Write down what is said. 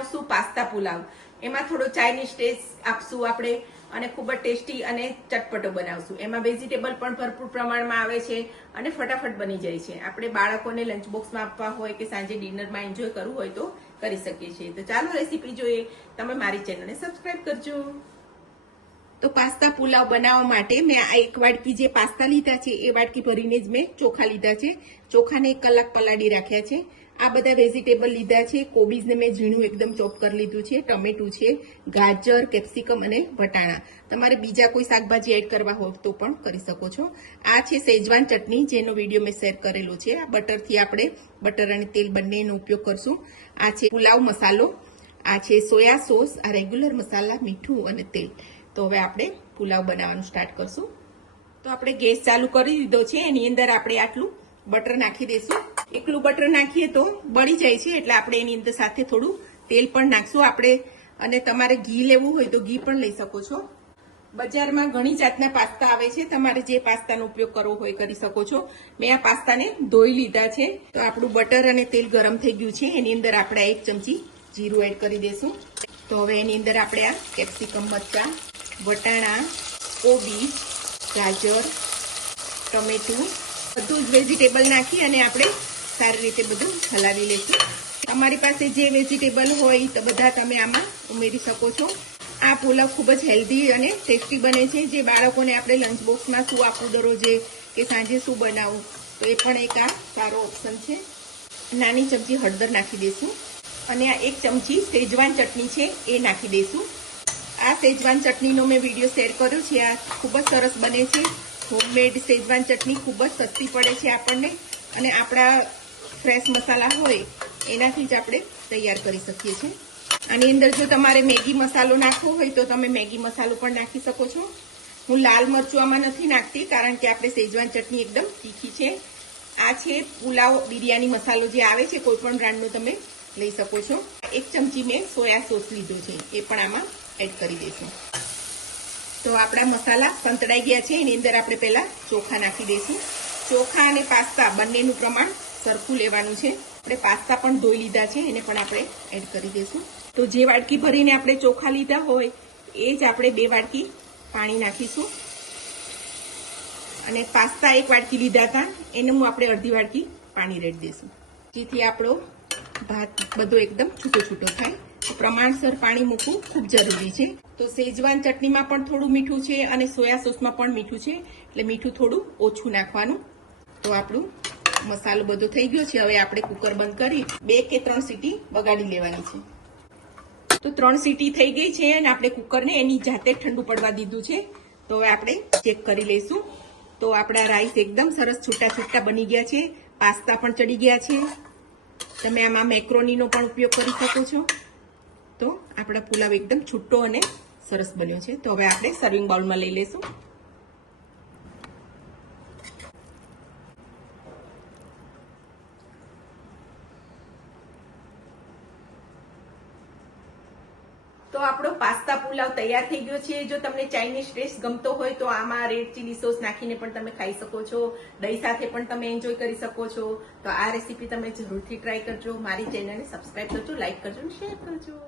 બનાવશું પાસ્તા પુલાવ. એમાં થોડો ચાઇનીઝ ટેસ્ટ આપશું આપણે અને ખૂબ જ ટેસ્ટી અને ચટપટો બનાવશું. એમાં વેજીટેબલ પણ ભરપૂર પ્રમાણમાં આવે છે અને ફટાફટ બની જાય છે. આપણે બાળકોને લંચ બોક્સમાં આપવા હોય કે સાંજે ડિનરમાં એન્જોય કરવું હોય તો કરી શકીએ છીએ. તો ચાલો રેસીપી જોઈએ. તમે મારી ચેનલને સબસ્ક્રાઇબ કરજો. તો પાસ્તા પુલાવ બનાવવા માટે મેં આ 1 વાટકી જે પાસ્તા લીધા છે એ વાટકી ભરીને જ મેં ચોખા લીધા છે. ચોખાને 1 કલાક પલાળી રાખ્યા છે. આ બધા વેજીટેબલ લીધા છે. કોબીજને મેં ઝીણું એકદમ ચોપ કરી લીધું છે. ટમેટું છે, ગાજર, કેપ્સિકમ અને વટાણા. તમારે બીજા કોઈ શાકભાજી એડ કરવા હોય તો પણ કરી શકો છો. આ છે શેજવાન ચટણી, જેનો વિડીયો મેં શેર કરેલો છે. આ બટરથી આપણે બટર અને તેલ બંનેનો ઉપયોગ કરશું. આ છે પુલાવ મસાલો, આ છે સોયા સોસ, આ રેગ્યુલર મસાલા, મીઠું અને તેલ. તો હવે આપણે પુલાવ બનાવવાનું સ્ટાર્ટ કરશું. તો આપણે ગેસ ચાલુ કરી દીધો છે. એની અંદર આપણે આટલું બટર નાખી દઈશું. એકલું બટર નાખીએ તો બળી જાય છે, એટલે આપણે એની અંદર સાથે થોડું તેલ પણ નાખશું આપણે. અને તમારે ઘી લેવું હોય તો ઘી પણ લઈ શકો છો. બજારમાં ઘણી જાતના પાસ્તા આવે છે. તમારે જે પાસ્તાનો ઉપયોગ કરવો હોય કરી શકો છો. મેં આ પાસ્તાને ધોઈ લીધા છે. તો આપણું બટર અને તેલ ગરમ થઈ ગયું છે. એની અંદર આપણે 1 ચમચી જીરું એડ કરી દઈશું. તો હવે એની અંદર આપણે આ કેપ્સિકમ, મરચાં, વટાણા, કોબીજ, ગાજર, ટમેટું બધું જ વેજીટેબલ નાખી અને આપણે સારી રીતે બધું હલાવી લઈશું. તમારી પાસે જે વેજીટેબલ હોય તો બધા તમે આમાં ઉમેરી શકો છો. આ પુલાવ ખૂબ જ હેલ્ધી અને ટેસ્ટી બને છે. જે બાળકોને આપણે લંચ બોક્સમાં શું આપવું દરરોજે કે સાંજે શું બનાવવું, તો એ પણ એક આ સારો ઓપ્શન છે. નાની ચમચી હળદર નાખી દઈશું અને આ 1 ચમચી શેજવાન ચટણી છે એ નાખી દઈશું. આ શેજવાન ચટણીનો મેં વિડીયો શેર કર્યો છે. આ ખૂબ જ સરસ બને છે. હોમમેડ શેજવાન ચટણી ખૂબ જ સસ્તી પડે છે આપણને, અને આપણા ફ્રેશ મસાલા હોય એનાથી જ આપણે તૈયાર કરી શકીએ છીએ. આની અંદર જો તમારે મેગી મસાલો નાખવો હોય તો તમે મેગી મસાલો પણ નાખી શકો છો. હું લાલ મરચું આમાં નથી નાખતી, કારણ કે આપણે શેજવાન ચટણી એકદમ તીખી છે. આ છે પુલાવ બિરયાની મસાલો જે આવે છે, કોઈ પણ બ્રાન્ડનો તમે લઈ શકો છો. 1 ચમચી મેં સોયા સોસ લીધો છે, એ પણ આમાં એડ કરી દઈશું. તો આપણા મસાલા સંતળાઈ ગયા છે. એની અંદર આપણે પહેલા ચોખા નાખી દઈશું. ચોખા અને પાસ્તા બંનેનું પ્રમાણ સરખું લેવાનું છે. આપણે પાસ્તા પણ ધોઈ લીધા છે, એને પણ આપણે એડ કરી દઈશું. તો જે વાટકી ભરીને આપણે ચોખા લીધા હોય એ જ આપણે 2 વાટકી પાણી નાખીશું. અને પાસ્તા 1 વાટકી લીધા હતા, એનું આપણે અડધી વાટકી પાણી રેડી દઈશું, જેથી આપણો ભાત બધો એકદમ છૂટો છૂટો થાય. પ્રમાણસર પાણી મૂકવું ખૂબ જરૂરી છે. તો શેજવાન ચટણીમાં પણ થોડું મીઠું છે અને સોયા સોસમાં પણ મીઠું છે, એટલે મીઠું થોડું ઓછું નાખવાનું. તો આપણું મસાલો બધો થઈ ગયો છે. હવે આપણે કુકર બંધ કરી 2 કે 3 સીટી બગાડી લેવાની છે. તો 3 સીટી થઈ ગઈ છે અને આપણે કુકરને એની જાતે ઠંડુ પડવા દીધું છે. તો હવે આપણે ચેક કરી લઈશું. તો આપણા રાઈસ એકદમ સરસ છૂટા છૂટા બની ગયા છે. પાસ્તા પણ ચડી ગયા છે. તમે આમાં મેક્રોનીનો પણ ઉપયોગ કરી શકો છો. તો આપણા પુલાવ એકદમ છૂટો અને સરસ બન્યો છે. તો હવે આપણે સર્વિંગ બાઉલમાં લઈ લઈશું. તો આપણો પાસ્તા પુલાવ તૈયાર થઈ ગયો છે. જો તમને ચાઇનીઝ ટેસ્ટ ગમતો હોય તો આમાં રેડ ચીલી સોસ નાખીને પણ તમે ખાઈ શકો છો. દહીં સાથે પણ તમે એન્જોય કરી શકો છો. તો આ રેસીપી તમે જરૂરથી ટ્રાય કરજો. મારી ચેનલને સબસ્ક્રાઇબ કરજો, લાઈક કરજો અને શેર કરજો.